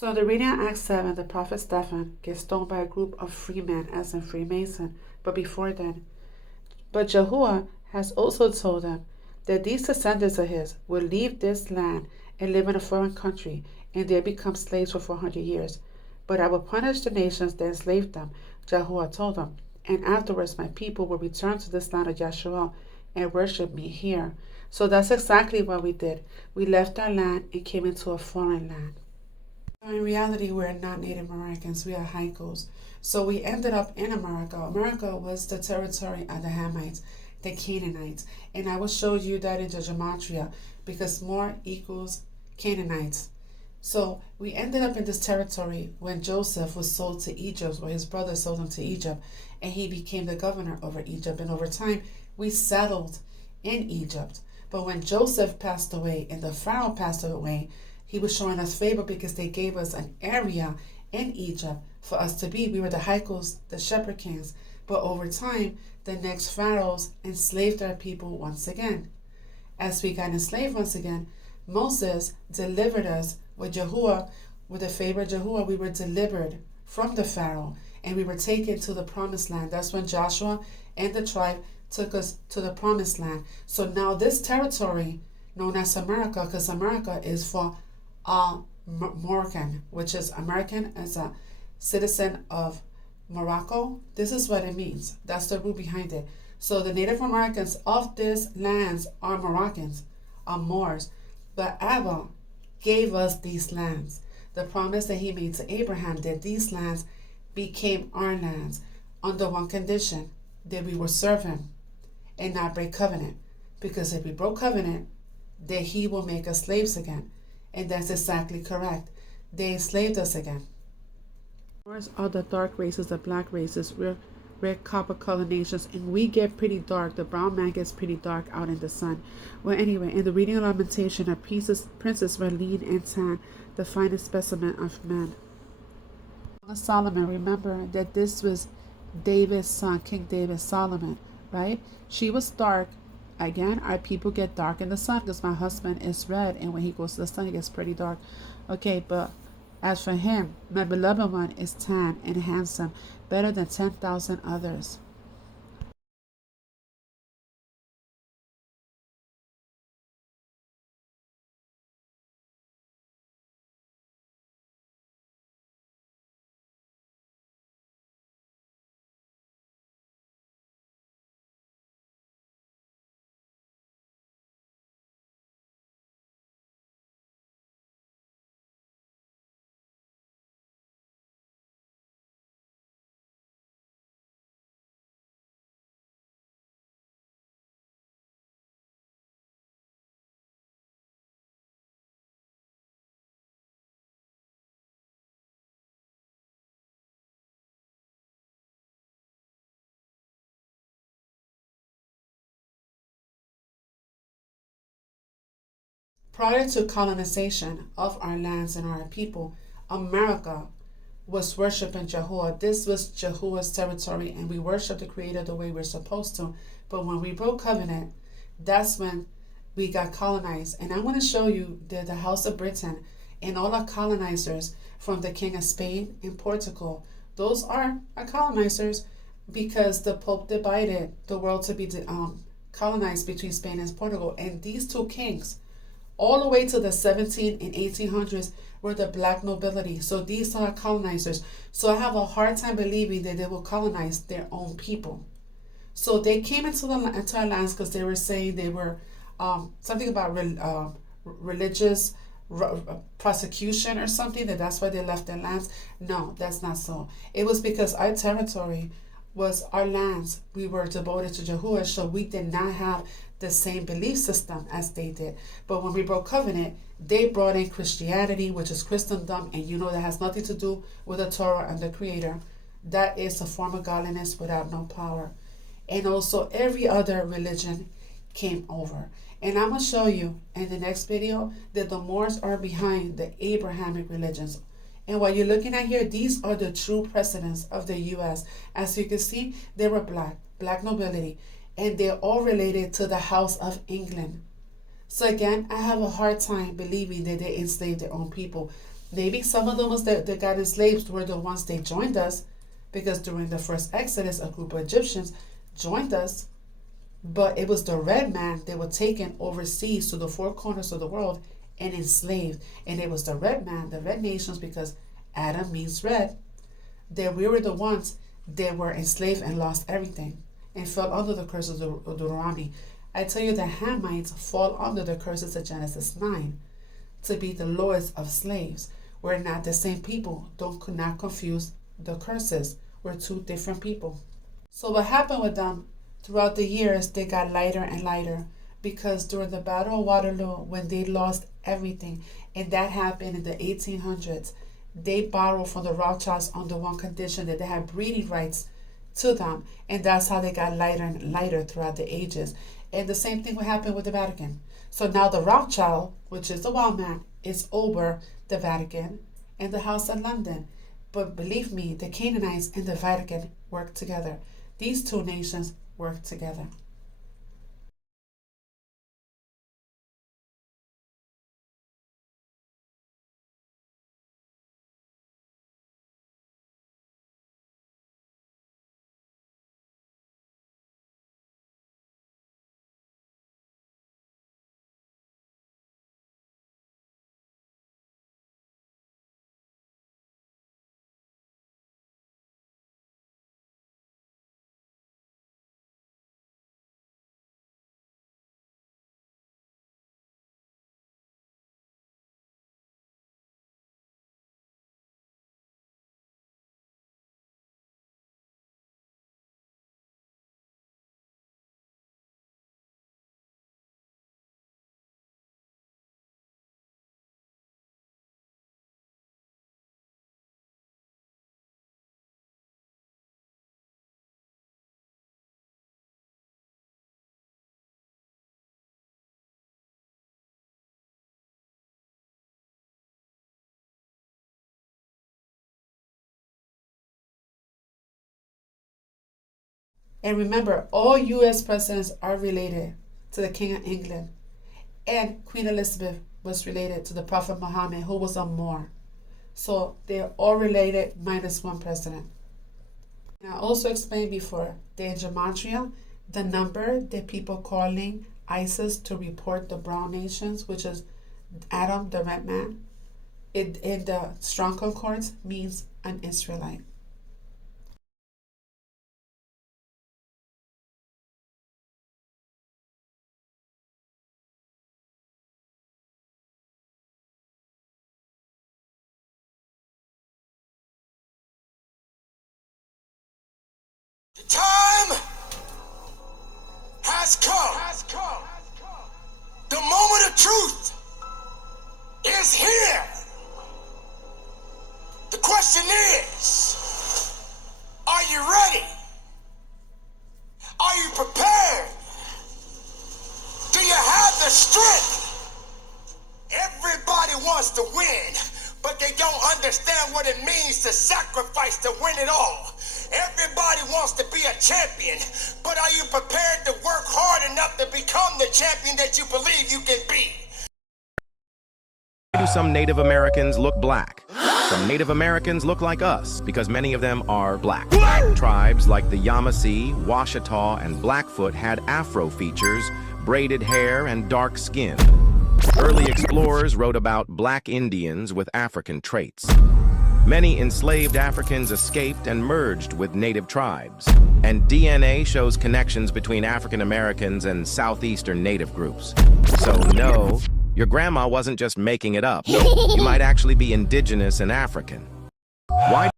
So the reading in Acts 7, the prophet Stephen gets stoned by a group of freemen, as in Freemason, but before then. But Yahuwah has also told them that these descendants of his will leave this land and live in a foreign country, and there become slaves for 400 years. But I will punish the nations that enslaved them, Yahuwah told them, and afterwards my people will return to this land of Yasharal and worship me here. So that's exactly what we did. We left our land and came into a foreign land. In reality, we're not Native Americans, we are Hyksos. So we ended up in America. America was the territory of the Hamites, the Canaanites. And I will show you that in the gematria because more equals Canaanites. So we ended up in this territory when Joseph was sold to Egypt, or his brother sold him to Egypt, and he became the governor over Egypt. And over time, we settled in Egypt. But when Joseph passed away and the Pharaoh passed away, he was showing us favor because they gave us an area in Egypt for us to be. We were the Hyksos, the shepherd kings. But over time, the next pharaohs enslaved our people once again. As we got enslaved once again, Moses delivered us with Yahuwah, with the favor of Yahuwah. We were delivered from the Pharaoh and we were taken to the promised land. That's when Joshua and the tribe took us to the promised land. So now this territory known as America, because America is for Moroccan, which is American as a citizen of Morocco. This is what it means. That's the root behind it. So the Native Americans of these lands are Moroccans, are Moors. But Abba gave us these lands. The promise that he made to Abraham that these lands became our lands under one condition, that we will serve him and not break covenant. Because if we broke covenant, then he will make us slaves again. And that's exactly correct. They enslaved us again. Moors are the dark races, the black races. We're red copper colored nations, and we get pretty dark. The brown man gets pretty dark out in the sun. Well, anyway, in the reading of Lamentation, a princess were lean and tan, the finest specimen of men. Solomon, remember that this was David's son, King David, Solomon, right? She was dark. Again, our people get dark in the sun because my husband is red, and when he goes to the sun, he gets pretty dark. Okay, but as for him, my beloved one is tan and handsome, better than 10,000 others. Prior to colonization of our lands and our people, America was worshiping Jehovah. This was Jehovah's territory, and we worship the Creator the way we're supposed to. But when we broke covenant, that's when we got colonized. And I want to show you that the House of Britain and all our colonizers from the King of Spain and Portugal, those are our colonizers because the Pope divided the world to be colonized between Spain and Portugal. And these two kings, all the way to the 17 and 1800s, were the black nobility. So these are colonizers. So I have a hard time believing that they will colonize their own people. So they came into our lands because they were saying they were something about religious prosecution or something, that's why they left their lands. No, that's not so. It was because our territory was our lands. We were devoted to Jehovah, so we did not have the same belief system as they did. But when we broke covenant, they brought in Christianity, which is Christendom, and you know that has nothing to do with the Torah and the Creator. That is a form of godliness without no power. And also every other religion came over. And I'm going to show you in the next video that the Moors are behind the Abrahamic religions. And what you're looking at here, these are the true presidents of the U.S. As you can see, they were black nobility, and they're all related to the House of England. So again, I have a hard time believing that they enslaved their own people. Maybe some of them was that got enslaved were the ones they joined us, because during the first Exodus, a group of Egyptians joined us, but it was the red man they were taken overseas to the four corners of the world and enslaved. And it was the red man, the red nations, because Adam means red, that we were the ones that were enslaved and lost everything and fell under the curses of Deuteronomy. I tell you, the Hamites fall under the curses of Genesis 9 to be the lords of slaves. We're not the same people. Don't not confuse the curses. We're two different people. So what happened with them throughout the years, they got lighter and lighter, because during the Battle of Waterloo, when they lost everything, and that happened in the 1800s, they borrowed from the Rothschilds on the one condition that they had breeding rights to them, and that's how they got lighter and lighter throughout the ages. And the same thing would happen with the Vatican. So now the Rothschild, which is the wild man, is over the Vatican and the House of London. But believe me, the Canaanites and the Vatican work together. These two nations work together. And remember, all U.S. presidents are related to the King of England. And Queen Elizabeth was related to the Prophet Muhammad, who was a Moor. So they're all related minus one president. And I also explained before that in gematria, the number that people calling ISIS to report the brown nations, which is Adam, the red man, it in the Strong Concordance means an Israelite. The time has come. The moment of truth is here. The question is, are you ready? Are you prepared? Do you have the strength? Everybody wants to win, but they don't understand what it means to sacrifice to win it all. Everybody wants to be a champion, but are you prepared to work hard enough to become the champion that you believe you can be? Why do some Native Americans look black? Some Native Americans look like us because many of them are black. Tribes like the Yamasee, Washita, and Blackfoot had Afro features, braided hair, and dark skin. Early explorers wrote about black Indians with African traits. Many enslaved Africans escaped and merged with native tribes, and DNA shows connections between African Americans and southeastern native groups. So no, your grandma wasn't just making it up. You might actually be indigenous and African. Why